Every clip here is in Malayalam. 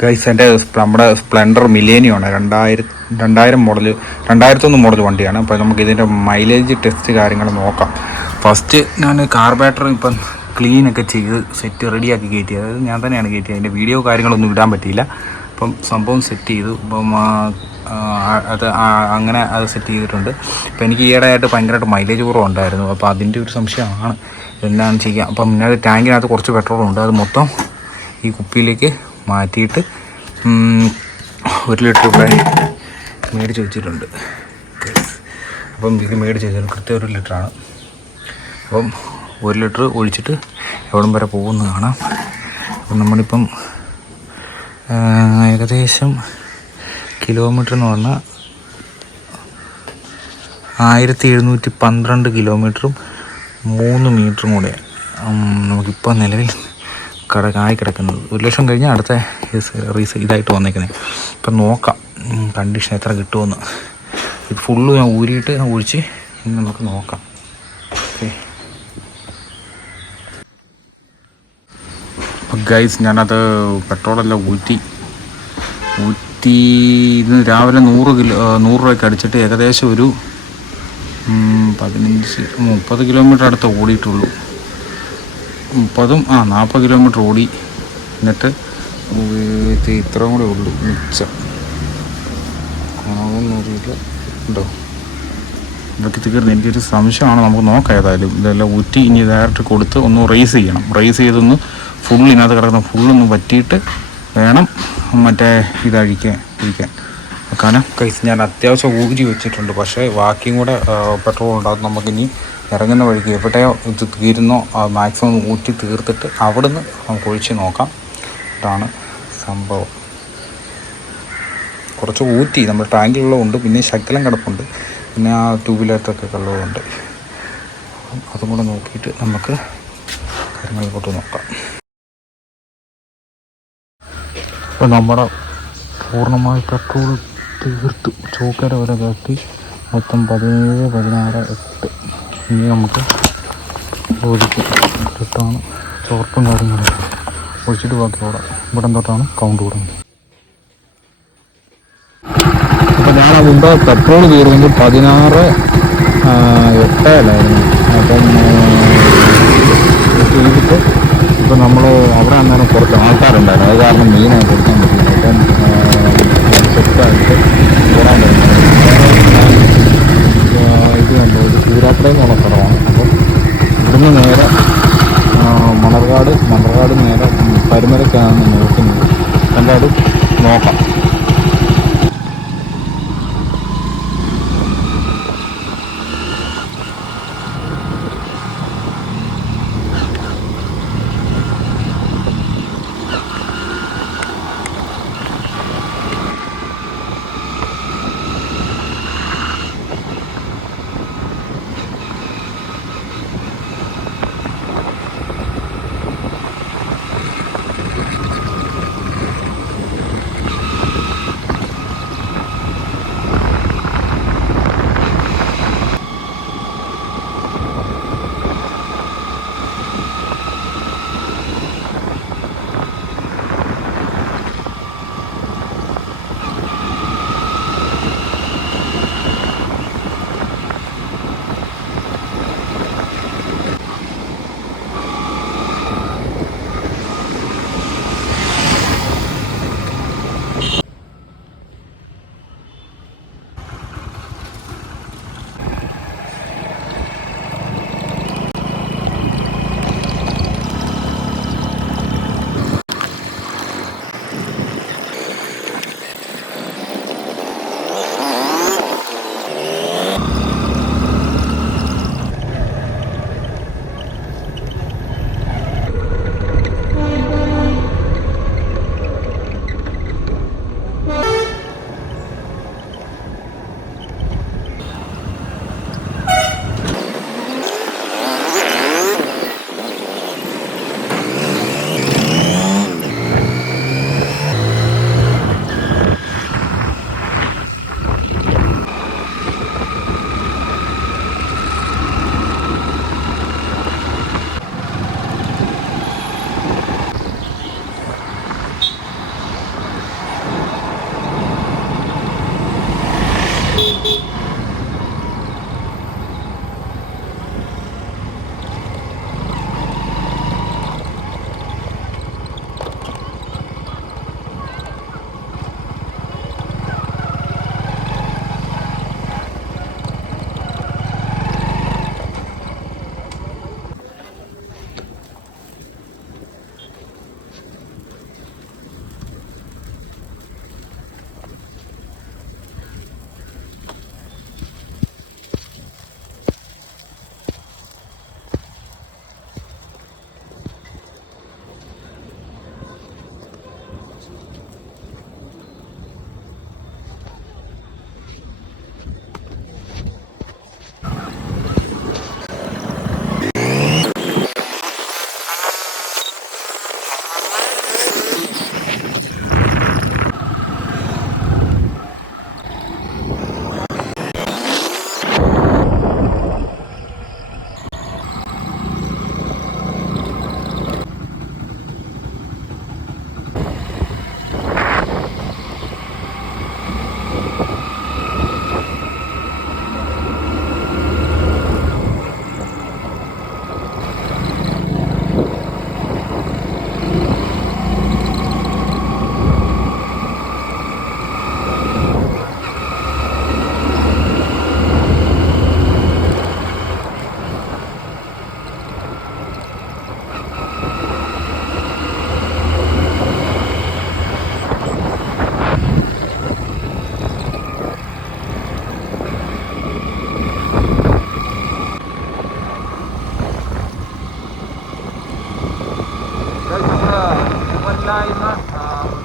ഗൈസ് എൻ്റെ നമ്മുടെ സ്പ്ലെൻഡർ മിലേനിയമാണ് 2000 മോഡൽ 2001 മോഡൽ വണ്ടിയാണ്. അപ്പോൾ നമുക്ക് ഇതിൻ്റെ മൈലേജ് ടെസ്റ്റ് കാര്യങ്ങൾ നോക്കാം. ഫസ്റ്റ് ഞാൻ കാർബറേറ്റർ ഇപ്പം ക്ലീനൊക്കെ ചെയ്ത് സെറ്റ് റെഡിയാക്കി കയറ്റി. അതായത് ഞാൻ തന്നെയാണ് കയറ്റിയത്. അതിൻ്റെ വീഡിയോ കാര്യങ്ങളൊന്നും ഇടാൻ പറ്റിയില്ല. അപ്പം സംഭവം സെറ്റ് ചെയ്തു. അപ്പം അത് അങ്ങനെ അത് സെറ്റ് ചെയ്തിട്ടുണ്ട്. അപ്പോൾ എനിക്ക് ഈയിടെയായിട്ട് ഭയങ്കരമായിട്ട് മൈലേജ് കുറവുണ്ടായിരുന്നു. അപ്പോൾ അതിൻ്റെ ഒരു സംശയമാണ് എന്താണ് ചെയ്യുക. അപ്പം പിന്നെ ടാങ്കിനകത്ത് കുറച്ച് പെട്രോളുണ്ട്. അത് മൊത്തം ഈ കുപ്പിയിലേക്ക് മാറ്റിയിട്ട് 1 ലിറ്റർ ഇവിടെ മേടിച്ച് വെച്ചിട്ടുണ്ട്. അപ്പം ഇത് മേടിച്ച് വെച്ചിട്ടുണ്ട് കൃത്യം 1 ലിറ്ററാണ്. അപ്പം 1 ലിറ്റർ ഒഴിച്ചിട്ട് എവിടം വരെ പോകുന്നത് കാണാം. അപ്പം നമ്മളിപ്പം ഏകദേശം കിലോമീറ്റർ എന്ന് പറഞ്ഞാൽ 1712 കിലോമീറ്ററും 3 മീറ്ററും കൂടെ നമുക്കിപ്പോൾ നിലവിൽ കിടക്കുന്നത്. 1 ലക്ഷം കഴിഞ്ഞാൽ അടുത്ത ഇതായിട്ട് വന്നേക്കുന്നത്. ഇപ്പം നോക്കാം കണ്ടീഷൻ എത്ര കിട്ടുമെന്ന്. ഇത് ഫുള്ള് ഞാൻ ഊരിയിട്ട് ഒഴിച്ച് ഇനി നമുക്ക് നോക്കാം. ഓക്കെ, അപ്പം ഗൈസ് ഞാനത് പെട്രോളെല്ലാം ഊറ്റി ഇന്ന് രാവിലെ 100 രൂപയ്ക്ക് അടിച്ചിട്ട് ഏകദേശം ഒരു 30 കിലോമീറ്റർ അടുത്ത് ഓടിയിട്ടുള്ളൂ. 40 കിലോമീറ്റർ ഓടി. എന്നിട്ട് ഇത്രയും കൂടെ ഉള്ളൂ മിച്ചം. കാണുന്നറിയില്ല ഉണ്ടോ ഇതൊക്കെ തീർന്ന്. എനിക്കൊരു സംശയമാണ്. നമുക്ക് നോക്കാം. ഏതായാലും ഇതെല്ലാം ഊറ്റി ഇനി ഡയറക്റ്റ് കൊടുത്ത് ഒന്ന് റേസ് ചെയ്യണം. റേസ് ചെയ്തൊന്ന് ഫുൾ ഇതിനകത്ത് കിടക്കുന്ന ഫുള്ളൊന്ന് പറ്റിയിട്ട് വേണം മറ്റേ ഇതഴിക്കാൻ. കാരണം കൈസ് ഞാൻ അത്യാവശ്യം ഊരി വെച്ചിട്ടുണ്ട്. പക്ഷേ ബാക്കിയും കൂടെ പെട്രോൾ ഉണ്ടാകും. നമുക്കിനി ഇറങ്ങുന്ന വഴിക്ക് എവിടെയോ ഇത് തീരുന്നോ മാക്സിമം ഊറ്റി തീർത്തിട്ട് അവിടുന്ന് നമുക്ക് ഒഴിച്ച് നോക്കാം. ഇതാണ് സംഭവം. കുറച്ച് ഊറ്റി നമ്മുടെ ടാങ്കിലുള്ളതുണ്ട്, പിന്നെ ശകലം കിടപ്പുണ്ട്, പിന്നെ ആ ട്യൂബിലകത്തൊക്കെ ഉള്ളതുണ്ട്. അതും കൂടെ നോക്കിയിട്ട് നമുക്ക് കാര്യങ്ങളിലോട്ട് നോക്കാം. ഇപ്പോൾ നമ്മുടെ പൂർണ്ണമായി പെട്രോൾ തീർത്തു. ചോക്കര വരെ കയറ്റി മൊത്തം 17, 16, 8. ഇനി നമുക്ക് ഒഴിച്ചിട്ടാണ് ചോർപ്പും കാര്യങ്ങളും ഒഴിച്ചിട്ട് ബാക്കി ഓടാം. ഇവിടെ തൊട്ടാണ് കൗണ്ട് കൂടുന്നത്. അപ്പോൾ ഞാൻ മുമ്പ് പെട്രോൾ തീർന്നെങ്കിൽ 16.8 അപ്പം ചെയ്തിട്ട് ഇപ്പോൾ നമ്മൾ അവിടെ അന്നേരം കുറച്ച് ആൾക്കാരുണ്ടായിരുന്നു. അത് കാരണം മെയിനായി കൊടുക്കാൻ പറ്റില്ല. അപ്പം സെറ്റായിട്ട് ഓടാൻ പറ്റുന്നത് ഇത് കണ്ടോ, ഒരു ചൂരാപ്പടയെന്നുള്ള സ്ഥലമാണ്. അപ്പം ഇവിടുന്ന് നേരെ മണർകാട് നേരെ പരുമലയ്ക്കാണ് നോക്കുന്നത്. എന്തായാലും നോക്കാം.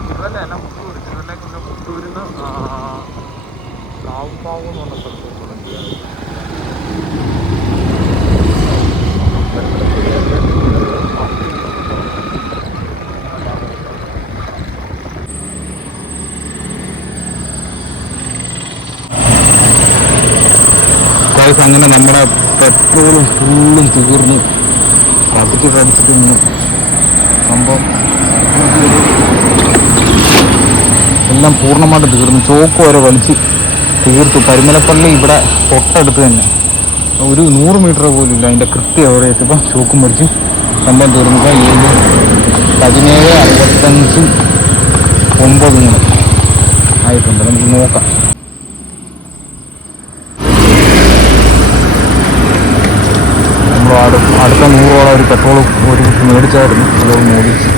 തിരുവല്ല അല്ല, മുട്ടൂർ. തിരുവല്ലേക്കുള്ള മുട്ടൂരിൽ നിന്ന് കാവുംപാവ് എന്ന് പറഞ്ഞ സ്ഥലത്ത് തുടങ്ങിയത്. അങ്ങനെ നമ്മുടെ പെട്രോളും ഫുള്ളും തീർന്ന് കടിച്ചിട്ട് നിന്ന് സംഭവം എല്ലാം പൂർണ്ണമായിട്ട് തീർന്നു. ചോക്ക് വരെ വലിച്ച് തീർത്തു. പരുമലപ്പള്ളി ഇവിടെ തൊട്ടടുത്ത് തന്നെ, ഒരു 100 മീറ്റർ പോലും ഇല്ല അതിൻ്റെ കൃത്യം അവിടെ എത്തിയപ്പോൾ ചോക്കും വലിച്ച് സംഭവം തീർന്നു. 17:55 ആയിട്ടുണ്ട്. നമുക്ക് നോക്കാം. അടുത്ത 100 ഒരു പെട്രോൾ ഒരു മേടിച്ചായിരുന്നു, അത് മേടിച്ച്.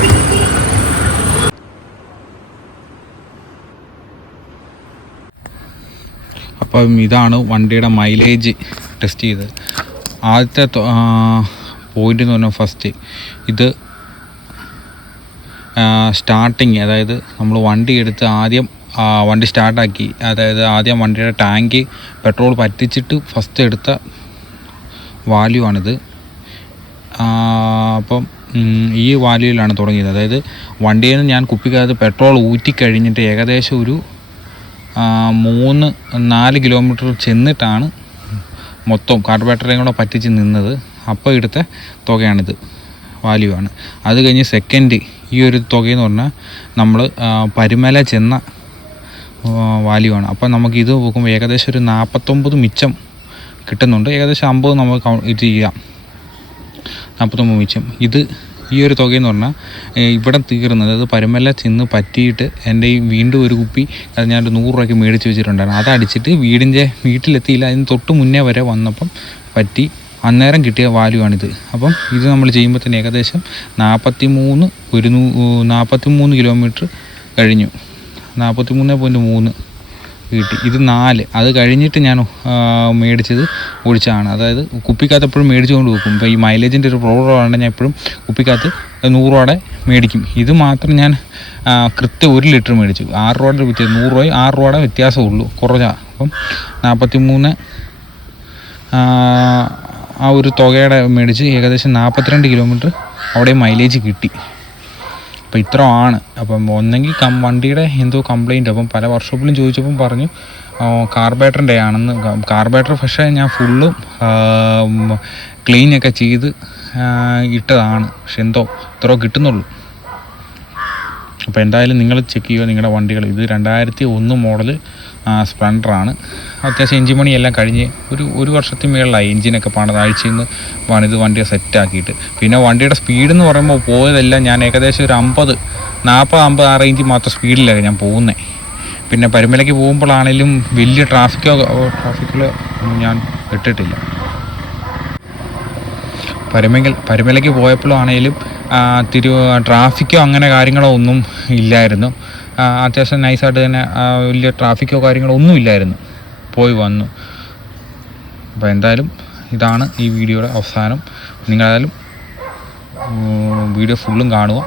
അപ്പം ഇതാണ് വണ്ടിയുടെ മൈലേജ് ടെസ്റ്റ് ചെയ്തത്. ആദ്യത്തെ പോയിന്റ് എന്ന് പറഞ്ഞാൽ ഫസ്റ്റ് ഇത് സ്റ്റാർട്ടിങ്, അതായത് നമ്മൾ വണ്ടി എടുത്ത് ആദ്യം വണ്ടി സ്റ്റാർട്ടാക്കി, അതായത് ആദ്യം വണ്ടിയുടെ ടാങ്ക് പെട്രോൾ പറ്റിച്ചിട്ട് ഫസ്റ്റ് എടുത്ത വാല്യൂ ആണിത്. അപ്പം ഈ വാല്യൂയിലാണ് തുടങ്ങിയത്. അതായത് വണ്ടിയിൽ നിന്ന് ഞാൻ കുപ്പിക്കകത്ത് പെട്രോൾ ഊറ്റിക്കഴിഞ്ഞിട്ട് ഏകദേശം ഒരു 3-4 കിലോമീറ്റർ ചെന്നിട്ടാണ് മൊത്തം കാർബറേറ്ററേയും കൂടെ പറ്റിച്ച് നിന്നത്. അപ്പോൾ എടുത്ത തുകയാണിത്, വാല്യൂ ആണ്. അത് കഴിഞ്ഞ് സെക്കൻഡ് ഈ ഒരു തുകയെന്ന് പറഞ്ഞാൽ നമ്മൾ പരുമല ചെന്ന വാല്യൂ ആണ്. അപ്പം നമുക്കിത് നോക്കുമ്പോൾ ഏകദേശം ഒരു 49 മിച്ചം കിട്ടുന്നുണ്ട്. ഏകദേശം 50 നമുക്ക് ഇത് ചെയ്യാം, 49 മിച്ചം. ഇത് ഈ ഒരു തുകയെന്ന് പറഞ്ഞാൽ ഇവിടെ തീർന്നത്, അതായത് പരുമല ചെന്ന് പറ്റിയിട്ട് എൻ്റെ വീണ്ടും ഒരു കുപ്പി അത് ഞാനൊരു 100 രൂപയ്ക്ക് മേടിച്ച് വെച്ചിട്ടുണ്ടായിരുന്നു. അതടിച്ചിട്ട് വീട്ടിലെത്തിയില്ല, അതിന് തൊട്ട് മുന്നേ വരെ വന്നപ്പം പറ്റി, അന്നേരം കിട്ടിയ വാല്യൂ ആണിത്. അപ്പം ഇത് നമ്മൾ ചെയ്യുമ്പോൾ തന്നെ ഏകദേശം 43 കിലോമീറ്റർ കഴിഞ്ഞു. 43.3 കിട്ടി. ഇത് 4. അത് കഴിഞ്ഞിട്ട് ഞാൻ മേടിച്ചത് ഒഴിച്ചാണ്. അതായത് കുപ്പിക്കകത്ത് എപ്പോഴും മേടിച്ചുകൊണ്ട് വെക്കും. ഇപ്പോൾ ഈ മൈലേജിൻ്റെ ഒരു പ്രോബ്ലമാണ്, ഞാൻ എപ്പോഴും കുപ്പിക്കകത്ത് 100 രൂപയുടെ മേടിക്കും. ഇത് മാത്രം ഞാൻ കൃത്യം 1 ലിറ്റർ മേടിച്ചു. 6 രൂപയുടെ വ്യത്യാസം, 100 രൂപയും 6 രൂപയുടെ വ്യത്യാസമുള്ളൂ, കുറഞ്ഞാണ്. അപ്പം 43 ആ ഒരു തുകയുടെ മേടിച്ച് ഏകദേശം 42 കിലോമീറ്റർ അവിടെ മൈലേജ് കിട്ടി. അപ്പോൾ ഇത്ര ആണ്. അപ്പം ഒന്നെങ്കിൽ വണ്ടിയുടെ എന്തോ കംപ്ലയിൻറ്റ്. അപ്പം പല വർക്ക്ഷോപ്പിലും ചോദിച്ചപ്പം പറഞ്ഞു കാർബറേറ്ററിൻ്റെ ആണെന്ന്. കാർബറേറ്റർ പക്ഷേ ഞാൻ ഫുള്ളും ക്ലീനൊക്കെ ചെയ്ത് ഇട്ടതാണ്, പക്ഷെ എന്തോ ഇത്ര കിട്ടുന്നുള്ളൂ. അപ്പോൾ എന്തായാലും നിങ്ങൾ ചെക്ക് ചെയ്യുക നിങ്ങളുടെ വണ്ടികൾ. ഇത് 2001 മോഡൽ സ്പ്ലെൻഡറാണ്. അത്യാവശ്യം എഞ്ചിൻ പണിയെല്ലാം കഴിഞ്ഞ് ഒരു വർഷത്തിന് മേളിലായി. എഞ്ചിനൊക്കെ ആഴ്ചയിൽ നിന്ന് പണിത് വണ്ടിയെ സെറ്റാക്കിയിട്ട്. പിന്നെ വണ്ടിയുടെ സ്പീഡെന്ന് പറയുമ്പോൾ പോയതെല്ലാം ഞാൻ ഏകദേശം ഒരു 40-50 ആ റേഞ്ചിൽ മാത്രം സ്പീഡിലാണ് ഞാൻ പോകുന്നത്. പിന്നെ പരുമലയ്ക്ക് പോകുമ്പോഴാണെങ്കിലും വലിയ ട്രാഫിക്കിൽ ഞാൻ ഇട്ടിട്ടില്ല. പരുമലയ്ക്ക് പോയപ്പോഴാണേലും ട്രാഫിക്കോ അങ്ങനെ കാര്യങ്ങളോ ഒന്നും ഇല്ലായിരുന്നു. അത്യാവശ്യം നൈസായിട്ട് തന്നെ വലിയ ട്രാഫിക്കോ കാര്യങ്ങളോ ഒന്നും ഇല്ലായിരുന്നു, പോയി വന്നു. അപ്പോൾ എന്തായാലും ഇതാണ് ഈ വീഡിയോയുടെ അവസാനം. നിങ്ങളായാലും വീഡിയോ ഫുള്ളും കാണുക.